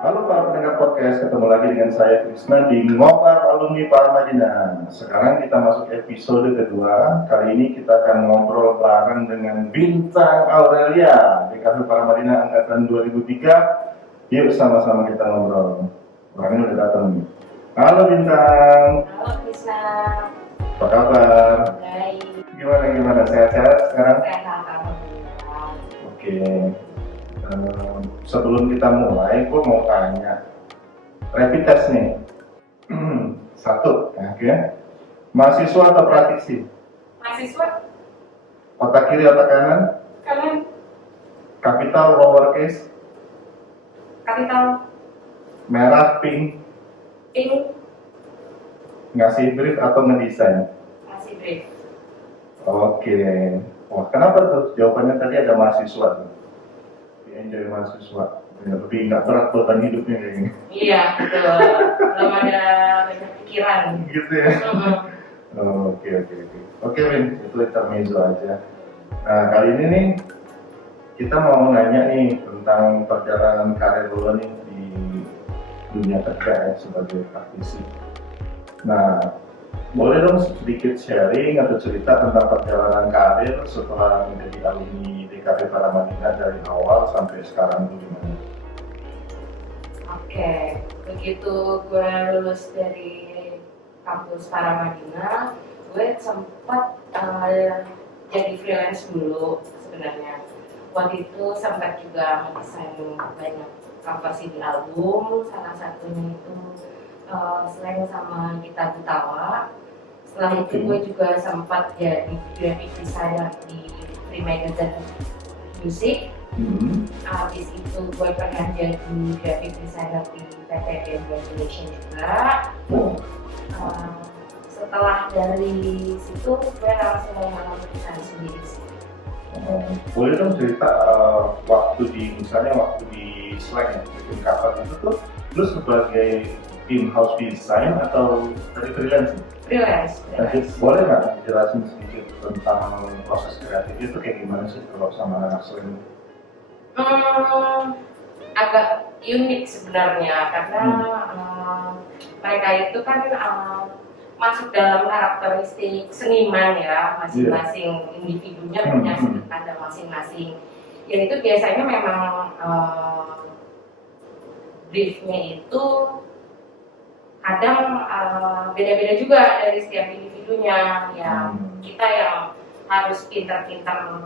Halo para pendengar podcast, ketemu lagi dengan saya Krisna di Ngobar Alumni Paramadina. Sekarang kita masuk episode kedua. Kali ini kita akan ngobrol bareng dengan Bintang Aurelia di Cafe Paramadina angkatan 2003. Yuk sama-sama kita ngobrol. Orangnya udah datang nih. Halo Bintang. Halo Krisna. Apa kabar? Baik. Gimana? Sehat-sehat sekarang? Sehat, alhamdulillah. Oke. Sebelum kita mulai, gue mau tanya rapid test nih. Satu, oke. Mahasiswa atau praktisi? Mahasiswa Otak kiri, otak kanan? kanan, Capital, lowercase? kapital, Merah, pink? pink, Ngasih brief atau ngedesain? masih brief. Oke. Wah, kenapa tuh? Jawabannya tadi ada mahasiswa tuh. Enjoy mahasiswa. Lebih nggak berat beban hidupnya kayaknya. Iya, betul. Belum ada banyak pikiran. Gitu ya. Oke. Oke, Win, itu intermezzo aja. Nah, kali ini nih kita mau nanya nih tentang perjalanan karir lo nih di dunia kerja ya sebagai praktisi. Nah, boleh dong sedikit sharing atau cerita tentang perjalanan karir setelah menjadi alumni DKV Paramadina dari awal sampai sekarang itu gimana? Oke, begitu gue lulus dari kampus Paramadina, gue sempat jadi freelance dulu sebenarnya. Waktu itu sempat juga mendesain banyak cover CD album, salah satunya itu selain sama Gita Gutawa. Setelah itu gue juga sempat jadi graphic designer di Free Magazine Music. Habis itu gue pernah jadi graphic designer di PT Game Indonesia juga. Setelah dari situ gue langsung mengalami desain sendiri sih. Boleh dong cerita waktu di Slack ya, bikin cover itu tuh lu sebagai in-house design atau dari freelance? Freelance. Boleh nggak dijelasin sedikit tentang proses kreatif itu kayak gimana sih kalau sama anak Slack? Agak unik sebenarnya karena mereka itu kan masuk dalam karakteristik seniman ya, masing-masing individunya punya sudut pandang masing-masing. Yang itu biasanya memang briefnya itu kadang beda-beda juga dari setiap individunya. Ya kita yang harus pintar-pintar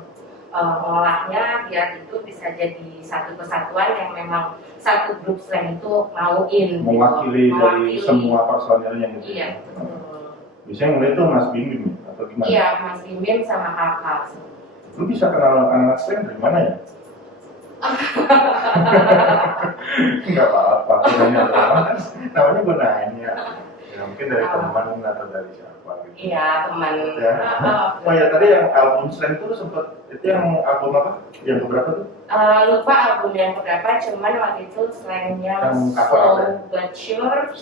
mengolahnya biar itu bisa jadi satu kesatuan yang memang satu grup slang itu mauin mewakili dari semua personilnya gitu. Iya. Biasanya mulai itu Mas Bimbing atau gimana? Iya, Mas Bimbing sama kakak. Lu bisa kenal anak slang dari mana ya? Nggak apa-apa, namanya gue nanya. Ya, mungkin dari teman atau dari siapa gitu. Iya, teman. Ya. Oh ya, tadi yang album slang itu sempat, itu yang album apa? Yang keberapa tuh? Lupa album yang keberapa, cuman waktu itu slangnya Slow But Sure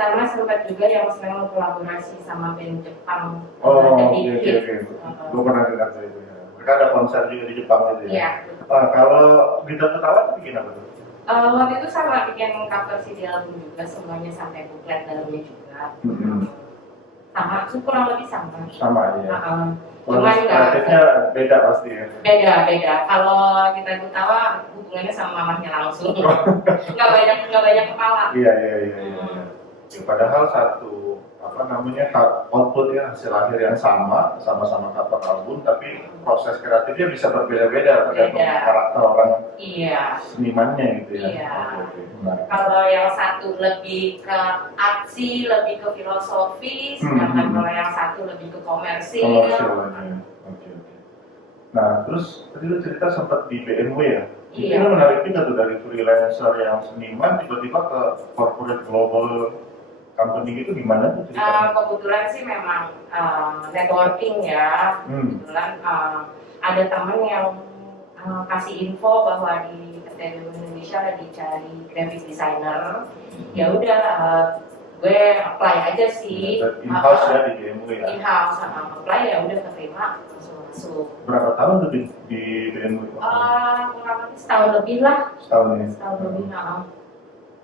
sama sempat juga yang slang kolaborasi sama band Jepang. Oke. Gue pernah dengar itu ya. Mereka ada konser juga di Jepang gitu ya? Iya. Kalau Gita Gutawa bikin apa tuh? Waktu itu sama bikin cover CD album juga, semuanya sampai booklet dalamnya juga. Sama, kurang lebih sama. Sama ya. Cuman kreatifnya beda pasti ya. Beda. Kalau kita Gutawa hubungannya sama mamahnya langsung. Nggak banyak kepala. Iya. Ya, padahal satu output ya, hasil akhir yang sama-sama cover album, tapi proses kreatifnya bisa berbeda-beda tergantung karakter orang senimannya gitu ya. Iya. Nah. Kalau yang satu lebih ke aksi, lebih ke filosofi, sedangkan kalau yang satu lebih ke komersil. Oke. Nah, terus tadi lu cerita sempat di BMW ya? Iya. Itu menarik juga tuh, dari freelancer yang seniman tiba-tiba ke corporate global company gitu, gimana tuh ceritanya? Kebetulan sih memang networking ya. Kebetulan ada temen yang kasih info bahwa di PT Indonesia lagi cari graphic designer. Ya udah gue apply aja sih. In-house ya di BMU ya. In-house, apply ya udah keterima langsung masuk. Berapa tahun tuh di BMU? Kurang lebih setahun lebih lah. Setahun ya. Setahun lebih,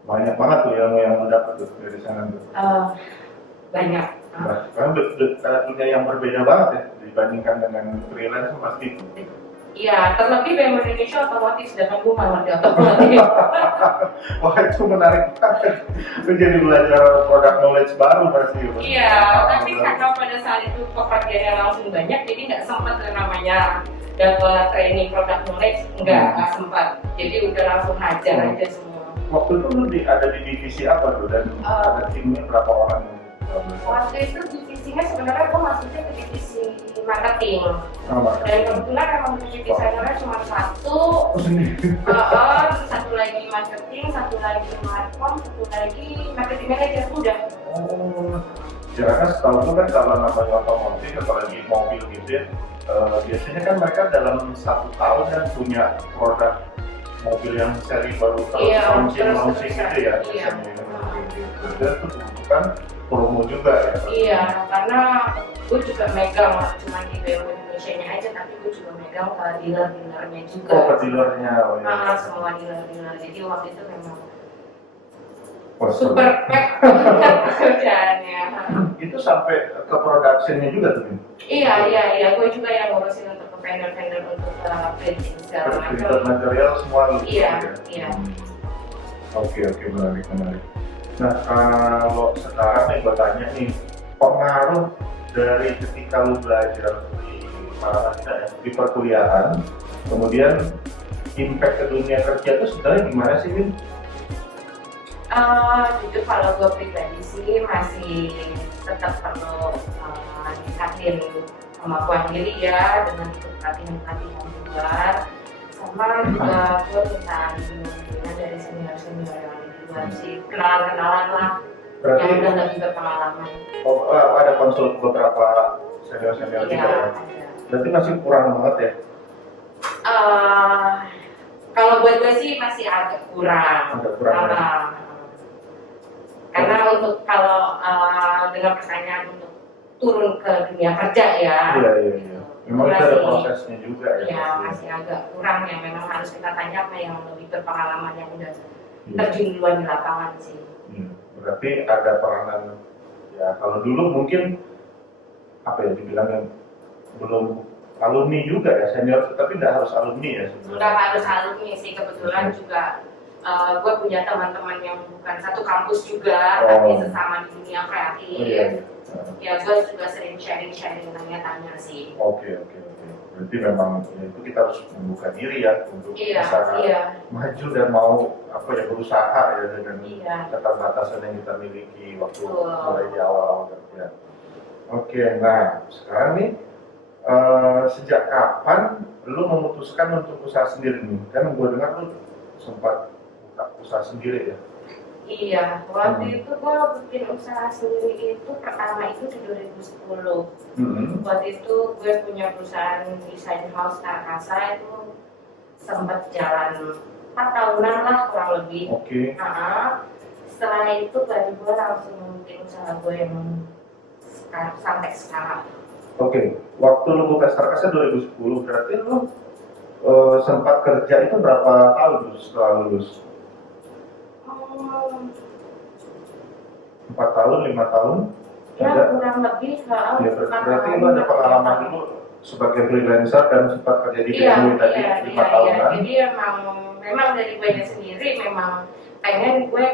Banyak banget tuh ilmu yang lo dapat tuh dari sana tuh. banyak. Karena dunia yang berbeda banget ya dibandingkan dengan freelance pasti. Iya, terlebih BEM Indonesia otomotif, sedangkan gue nggak ngerti otomotif. Wah itu menarik banget. Lu jadi belajar product knowledge baru pasti. Iya, tapi karena pada saat itu pekerjaannya langsung banyak, jadi nggak sempat yang namanya dapat training product knowledge, nggak sempat. Jadi udah langsung hajar aja semua. Waktu itu lu ada di divisi apa tuh dan ada timnya berapa orang? Waktu itu divisinya sebenarnya gue masuknya ke divisi marketing. Dan kebetulan emang divisi desainernya cuma satu. Satu lagi marketing, satu lagi markom, satu lagi marketing manager udah. Ya kan setahu gue kan kalau namanya otomotif apalagi mobil gitu ya, biasanya kan mereka dalam 1 tahun kan punya produk mobil yang seri baru launching gitu ya. Iya. Dan itu bukan promo juga ya. Iya, karena gue juga megang cuma di BEM Indonesia-nya aja, tapi gue juga megang ke dealer-dealernya juga. Oh, ke dealernya. Semua dealer-dealer. Jadi waktu itu memang Oh, super pack pekerjaannya. Itu sampai ke production-nya juga tuh? Iya. Gue juga yang ngurusin untuk ke vendor-vendor untuk printing segala macam. Printer material semua lu? Iya. Oke, menarik. Nah, kalau sekarang nih gue tanya nih, pengaruh dari ketika lu belajar di perkuliahan, kemudian impact ke dunia kerja itu sebenarnya gimana sih, Win? Jujur kalau gue pribadi sih masih tetap perlu ningkatin kemampuan diri ya dengan ikut pelatihan di luar, sama juga gue minta bimbingan dari senior yang ada di luar sih, kenalan lah. Berarti yang udah lebih berpengalaman. Ada konsul beberapa senior juga ya? Berarti masih kurang banget ya? Kalau buat gue sih masih agak kurang. Karena untuk kalau dengan pertanyaan untuk turun ke dunia kerja ya. Iya. Memang itu ada prosesnya juga ya. Iya, masih agak kurang ya. Memang harus kita tanya apa yang lebih berpengalaman yang udah terjun duluan di lapangan sih. Berarti ada peranan ya. Kalau dulu mungkin dibilangnya belum alumni juga ya, senior, tapi tidak harus alumni ya sebenarnya. Nggak harus alumni sih, kebetulan juga gue punya teman-teman yang bukan satu kampus juga, tapi sesama di dunia kreatif. Ya gue juga sering sharing tanya sih. Oke. Berarti memang itu kita harus membuka diri ya untuk bisa maju dan mau berusaha ya dengan keterbatasan yang kita miliki waktu mulai di awal kerja. Oke, nah sekarang nih sejak kapan lu memutuskan untuk usaha sendiri nih? Kan gue dengar lu sempat buka usaha sendiri ya? Iya, waktu itu gue bikin usaha sendiri itu pertama itu di 2010. Waktu itu gue punya perusahaan desain house Karkasa itu sempat jalan 4 tahunan lah kurang lebih. Setelah itu baru gue langsung bikin usaha gue yang sampai sekarang. Waktu lu buka Karkasa 2010, berarti lu sempat kerja itu berapa tahun setelah lulus? 4 tahun, 5 tahun? Ya, kurang lebih. Berarti lu ada pengalaman dulu sebagai freelancer dan sempat kerja di BMU tadi 5 tahunan? Jadi memang dari gue sendiri memang pengen gue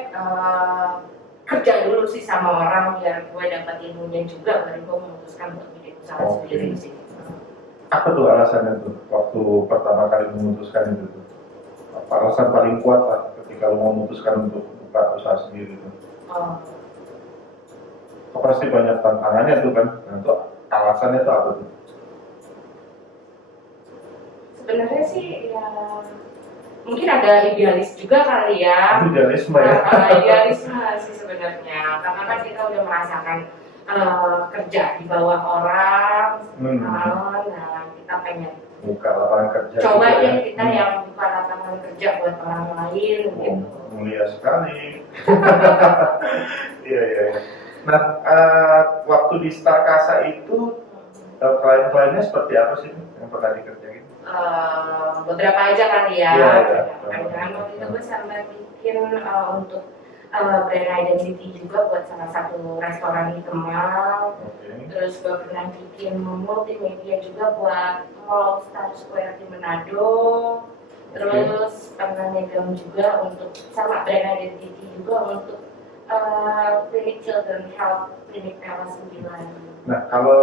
kerja dulu sih sama orang biar gue dapat ilmunya juga, baru gue memutuskan untuk bikin usaha sendiri sih. Apa tuh alasannya tuh waktu pertama kali memutuskan itu tuh? Apa alasan paling kuat lah ketika lo memutuskan untuk buka usaha sendiri tuh? Pasti banyak tantangannya tuh kan, untuk alasannya tuh apa tuh? Sebenarnya sih ya mungkin ada idealis juga kali ya. Idealisme ya? Idealisme sih sebenarnya, karena kan kita udah merasakan kerja di bawah orang, nah kita pengen buka lapangan kerja. Coba deh kita yang buka lapangan lapangan kerja buat orang lain gitu. Mulia sekali. Iya, iya, iya. Nah, waktu di Starkasa itu klien-kliennya seperti apa sih yang pernah dikerjain? Beberapa aja kali ya. Iya, iya. Kan waktu itu gue sampai bikin untuk brand identity juga buat salah satu restoran di Kemang. Oke. Terus gue pernah bikin multimedia juga buat Mall Star Square di Manado. Terus pernah megang juga untuk sama brand identity juga untuk klinik Children Health Klinik Palace 9. Nah, kalau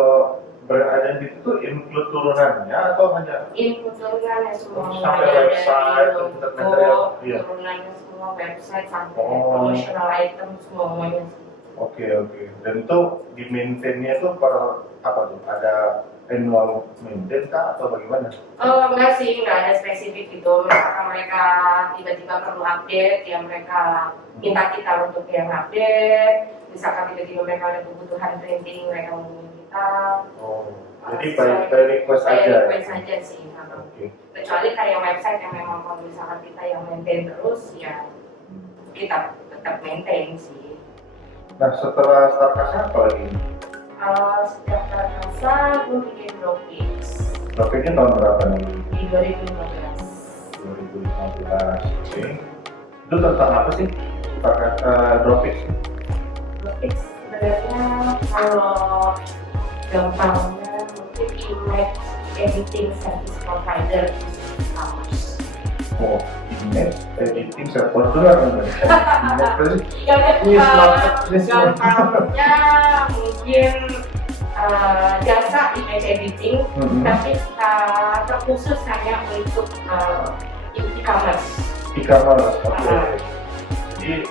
brand identity itu include turunannya atau hanya Input turunannya semua sampai mulai website, dari internet logo, ya? Iya. turunannya semua website sampai Oh. promotional item semuanya sih. Oke, oke. Dan itu di maintain-nya itu per apa tuh? Ada annual maintain kah atau bagaimana? Oh enggak sih, enggak ada spesifik gitu. Misalkan mereka tiba-tiba perlu update, ya mereka minta kita untuk yang update. Misalkan tiba-tiba mereka ada kebutuhan printing, mereka hubungi kita. Oh, jadi by request aja. Request aja sih. Oke. Kecuali kayak website yang memang kalau misalkan kita yang maintain terus, ya kita tetap maintain sih. Nah, setelah Starkasa apa lagi? Setiap terasa gue bikin dropix Dropixnya tahun berapa nih? di 2015. 2015. Oke. Itu tentang apa sih? Dropix? Dropix sebenarnya kalau gampangnya mungkin image editing service provider di e-commerce. Oh, image editing server dulu kan? Ya Ini smart. gampangnya mungkin jasa image editing, tapi terkhusus hanya untuk e-commerce. E-commerce, oke. Jadi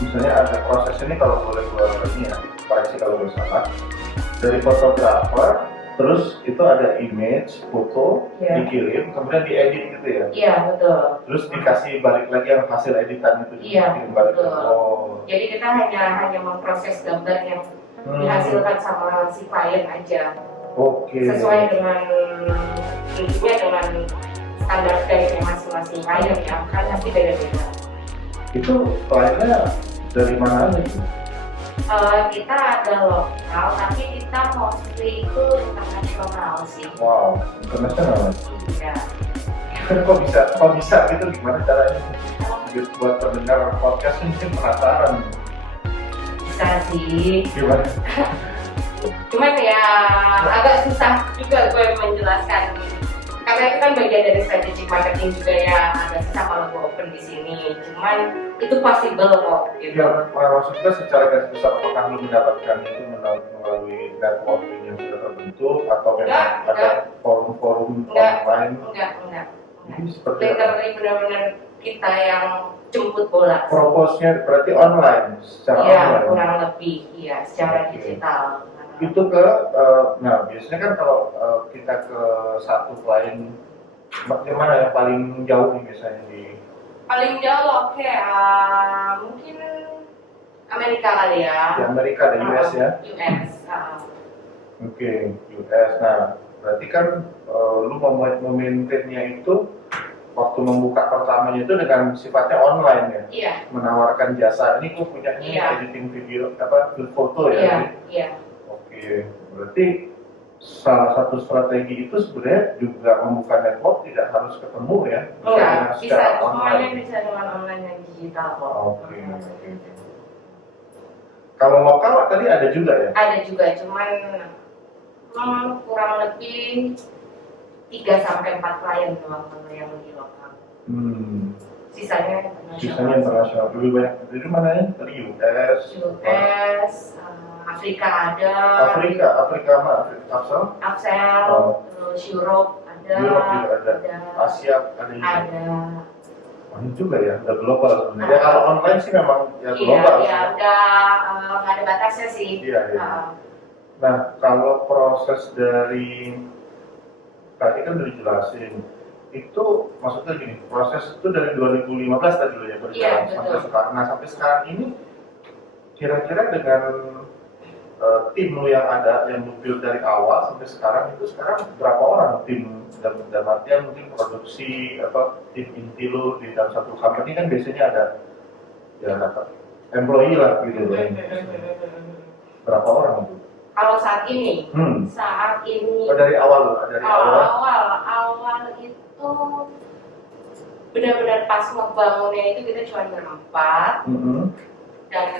misalnya ada proses ini kalau boleh gue ini ya, koreksi kalau gue salah. Dari fotografer, terus itu ada image, foto, dikirim, kemudian diedit gitu ya? Iya, betul. Terus dikasih balik lagi yang hasil editan itu Iya, dikirim balik. betul. Oh. Jadi kita hanya memproses gambar yang dihasilkan sama si klien aja. Oke. Sesuai dengan tentunya dengan standar dari masing-masing klien ya, kan pasti beda-beda. Itu kliennya dari mana aja sih? Kita ada lokal, tapi kita mostly itu internasional sih. Wow, internasional. Iya. Kok bisa gitu, gimana caranya? Buat pendengar podcast mungkin penasaran. Bisa sih. Gimana? Cuman ya agak susah juga gue menjelaskan. Karena itu kan bagian dari strategic marketing juga ya, agak susah kalau gue open di sini. Cuman itu possible kok. Gitu. Ya, maksud kita secara garis besar apakah lu mendapatkan itu melalui networking yang sudah terbentuk atau memang ada forum-forum online? Enggak. Ini seperti apa? Literally benar-benar kita yang jemput bola. Proposnya berarti online, secara Iya, online? kurang lebih, iya, secara digital. Itu ke, nah biasanya kan kalau kita ke satu klien, bagaimana yang paling jauh nih biasanya di? Paling jauh oke, mungkin Amerika kali ya. Di Amerika, ada US ya? US. Oke, US. Nah, berarti kan lu memaintainnya itu waktu membuka pertamanya itu dengan sifatnya online ya? Iya. Menawarkan jasa, ini gue punya ini editing video, foto ya? Iya. Oke, berarti salah satu strategi itu sebenarnya juga membuka network tidak harus ketemu ya? Bisa, semuanya bisa dengan online dan digital kok. Oke. Kalau lokal tadi ada juga ya? Ada juga, cuman kurang lebih 3-4 klien doang kalau yang di lokal. Sisanya internasional. Lebih banyak dari mana ya? Dari US, Afrika ada. Afrika mah Afsel, terus Europe ada. Europe juga ada. Asia ada juga. Ada. Ini juga ya, udah global sebenarnya. Ya kalau online sih memang ya global. Iya, udah nggak ada batasnya sih. Iya. Nah, kalau proses dari tadi kan udah dijelasin, itu maksudnya gini, proses itu dari 2015 tadi lo ya berjalan sampai sekarang. Nah, sampai sekarang ini kira-kira dengan tim lo yang ada, yang lu build dari awal sampai sekarang itu sekarang berapa orang tim dalam artian mungkin produksi apa tim inti lu di dalam satu company kan biasanya ada ya employee lah gitu kan. Berapa orang itu? Kalau saat ini, Oh, dari awal loh, dari awal itu benar-benar pas ngebangunnya itu kita cuma berempat. Dan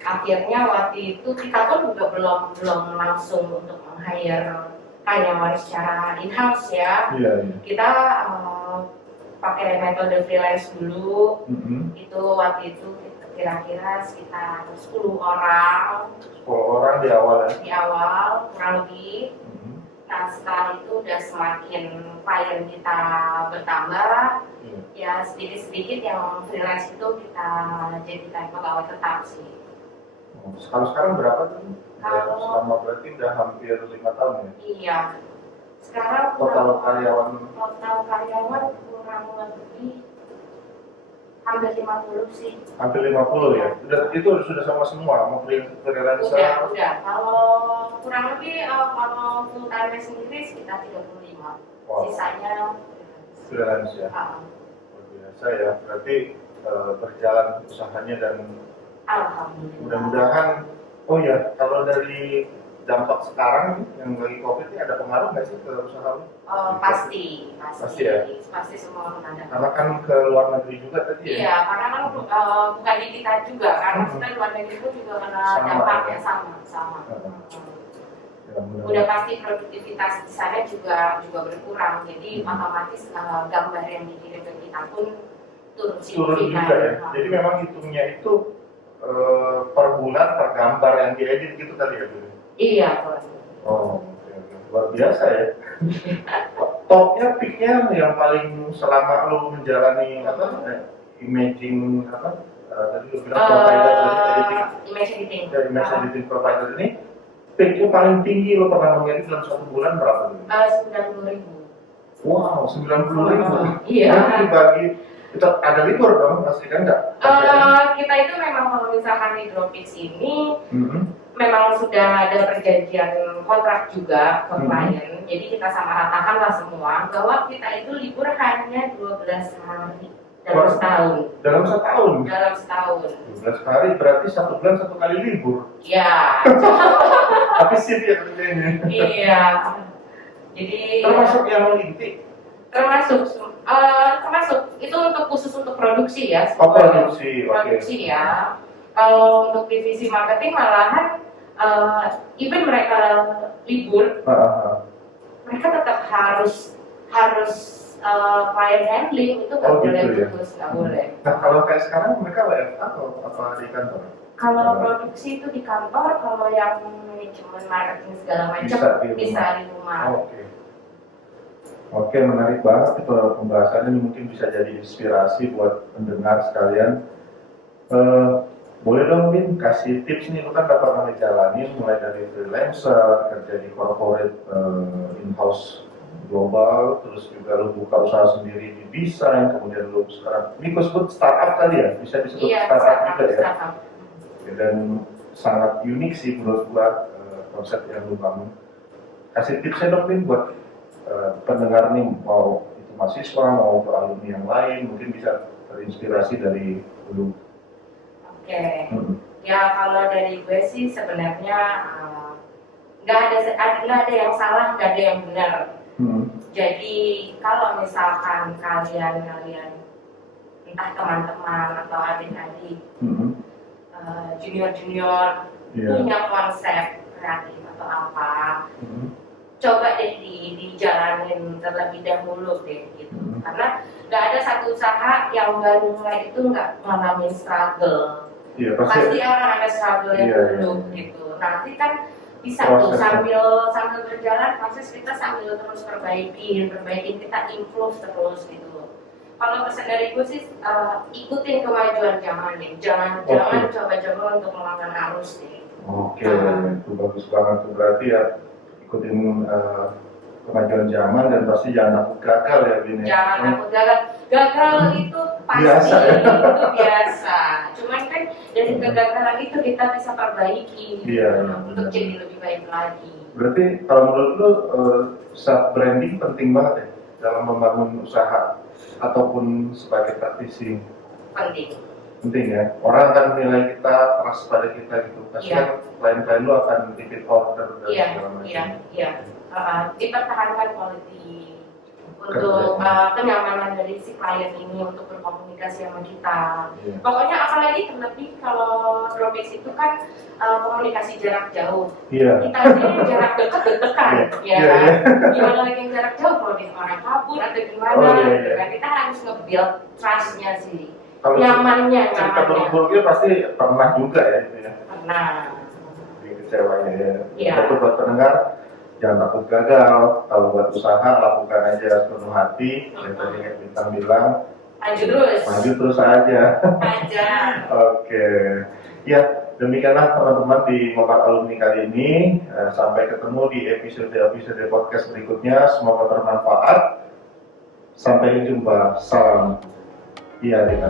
akhirnya waktu itu kita pun juga belum langsung untuk meng-hire karyawan secara in-house ya. Kita pakai metode freelance dulu. Itu waktu itu kira-kira sekitar 10 orang. 10 orang di awal ya? Di awal kurang lebih. Nah setelah itu udah semakin klien kita bertambah, ya sedikit-sedikit yang freelance itu kita jadikan pegawai tetap sih. Kalau sekarang berapa tuh? Kalau selama berarti udah hampir 5 tahun ya? Iya. Sekarang total karyawan kurang lebih hampir 50 sih. Hampir 50 ya? Itu sudah sama semua? Mau freelancer? Udah. Kalau kurang lebih kalau full time sendiri sekitar 35. Wow. Sisanya freelance ya? Luar biasa ya, berarti berjalan usahanya dan alhamdulillah. Mudah-mudahan, oh ya, kalau dari dampak sekarang yang lagi COVID ini ada pengaruh nggak sih ke usaha lu? Pasti ya? Pasti semua ada. Karena kan ke luar negeri juga tadi ya? Iya, karena kan bukan di kita juga, karena kita luar negeri pun juga kena dampaknya sama. Udah pasti produktivitas di sana juga berkurang, jadi otomatis gambar yang dikirim ke kita pun turun juga ya. Jadi memang hitungnya itu per bulan per gambar yang diedit gitu tadi ya? Iya, oh, luar biasa ya. Topnya, peaknya yang paling selama lu menjalani imaging tadi lu bilang provider editing, image editing provider ini, peaknya paling tinggi lu pernah mengedit dalam 1 bulan berapa? 90.000. Wow, 90.000. Iya. Dibagi itu ada libur dong, pasti kan nggak? Kita itu memang kalau misalkan di Dropix ini memang sudah ada perjanjian kontrak juga ke klien, jadi kita sama ratakan lah semua bahwa kita itu libur hanya 12 hari dalam setahun. Dalam setahun? Dalam setahun. 12 hari berarti 1 bulan 1 kali libur? Iya. Tapi shift ya kerjanya? Iya. Jadi termasuk yang inti? Termasuk itu khusus untuk produksi ya. Produksi ya. Kalau untuk divisi marketing malahan even mereka libur, mereka tetap harus client handling, itu nggak boleh putus, nggak boleh. Nah kalau kayak sekarang mereka WFH atau apa di kantor? Kalau produksi itu di kantor, kalau yang manajemen marketing segala macam bisa di rumah. Oke, menarik banget itu pembahasannya, mungkin bisa jadi inspirasi buat pendengar sekalian. Boleh dong Bin kasih tips nih, lu kan udah pernah ngejalanin mulai dari freelancer, kerja di corporate in-house global, terus juga lu buka usaha sendiri di desain, kemudian lu sekarang ini disebut startup tadi ya, bisa disebut startup juga ya. Dan sangat unik sih menurut gua konsep yang lu bangun. Kasih tipsnya dong Bin buat pendengar nih, mau itu mahasiswa, mau itu alumni yang lain, mungkin bisa terinspirasi dari dulu. Ya kalau dari gue sih sebenarnya nggak ada yang salah, nggak ada yang benar. Jadi kalau misalkan kalian entah teman-teman atau adik-adik junior punya konsep kreatif atau apa, coba deh dijalanin terlebih dahulu deh gitu. Karena nggak ada satu usaha yang baru mulai itu nggak ngalamin struggle. Pasti orang ada struggle dulu gitu. Nanti kan bisa tuh sambil berjalan proses kita sambil terus perbaikin kita improve terus gitu. Kalau pesan dari gue sih ikutin kemajuan zaman deh, jangan coba-coba untuk melawan arus deh. Itu bagus banget tuh, berarti ya ikutin kemajuan zaman dan pasti jangan takut gagal ya Bin. Jangan takut gagal itu pasti biasa, ya? Itu biasa. Cuman kan dari kegagalan itu kita bisa perbaiki untuk jadi lebih baik lagi. Berarti kalau menurut lu self branding penting banget ya dalam membangun usaha ataupun sebagai praktisi. Penting. Penting ya. Orang akan menilai kita, trust pada kita gitu. Pasti Iya. kan klien-klien lu akan repeat order dan Iya, segala macam. iya. Dipertahankan quality untuk kenyamanan dari si klien ini untuk berkomunikasi sama kita. Iya. Pokoknya apalagi terlebih kalau Dropix itu kan komunikasi jarak jauh. Iya. Kita ini jarak dekat-dekat, ya Iya, kan? iya. Gimana lagi yang jarak jauh kalau di orang kabur atau gimana? Oh, iya, iya. Gitu kan? Kita harus nge-build trust-nya sih, Kalau nyamannya. cerita buruk-buruknya pasti pernah juga ya itu ya. Karena Di kecewanya ya. Iya. Tapi buat pendengar jangan takut gagal. Kalau buat usaha lakukan aja sepenuh hati. Ya tadi kayak Bintang bilang maju terus aja. aja. Oke. Ya, demikianlah teman-teman di Ngopat Alumni kali ini. Sampai ketemu di episode podcast berikutnya. Semoga bermanfaat. Sampai jumpa. Salam. Iya, kita